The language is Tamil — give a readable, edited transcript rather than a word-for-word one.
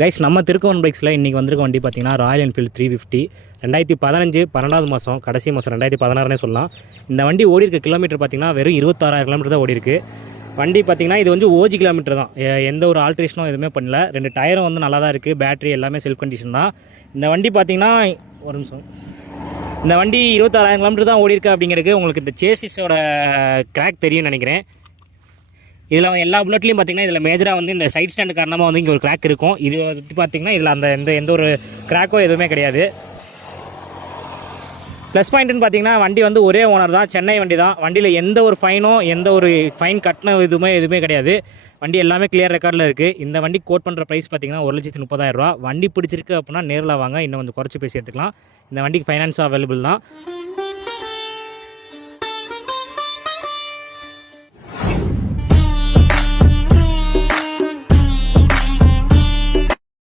கைஸ் நம்ம திருக்கோன் பைக்ஸில் இன்றைக்கி வந்திருக்க வண்டி பார்த்திங்கன்னா ராயல் என்ஃபீல்டு 350 2015 12வது மாதம் கடைசி மாதம் 2016 சொல்லலாம். இந்த வண்டி ஓடி இருக்க கிலோமீட்டர் பார்த்திங்கன்னா வெறும் 26,000 கிலோமீட்டர் தான் ஓடி இருக்குது. வண்டி பார்த்திங்கன்னா இது வந்து ஓஜி கிலோமீட்டர் தான், எந்த ஒரு ஆல்ட்ரேஷனும் எதுவுமே பண்ணல. 2 டயரும் வந்து நல்லா தான் இருக்குது, பேட்ரி எல்லாமே செல்ஃப் கண்டிஷன் தான். இந்த வண்டி பார்த்திங்கன்னா ஒரு நிமிஷம், இந்த வண்டி 26,000 கிலோமீட்டர் தான் ஓடி இருக்குது. அப்படிங்கிறது உங்களுக்கு இந்த சேசிஸோட கிராக் தெரியும்னு நினைக்கிறேன். இதில் எல்லா புல்லட்லையும் பார்த்திங்கன்னா இதில் மேஜராக வந்து இந்த சைட் ஸ்டாண்டு காரணமாக வந்து இங்கே ஒரு கிராக் இருக்கும். இது வந்து பார்த்திங்கன்னா இதில் அந்த எந்த ஒரு கிராக்கோ எதுவுமே கிடையாது. ப்ளஸ் பாயிண்ட்டுன்னு பார்த்திங்கன்னா வண்டி வந்து ஒரே ஓனர் தான், சென்னை வண்டி தான். வண்டியில் எந்த ஒரு ஃபைன் கட்டின எதுவுமே கிடையாது. வண்டி எல்லாமே கிளியர் ரெக்கார்டில் இருக்குது. இந்த வண்டி கோட் பண்ணுற ப்ரைஸ் பார்த்திங்கன்னா 1,30,000 ரூபா. வண்டி பிடிச்சிருக்கு அப்படின்னா நேரில் வாங்க, இன்னும் கொஞ்சம் குறைச்சி பேசி எடுத்துக்கலாம். இந்த வண்டிக்கு ஃபைனான்ஸும் அவைலபிள் தான்.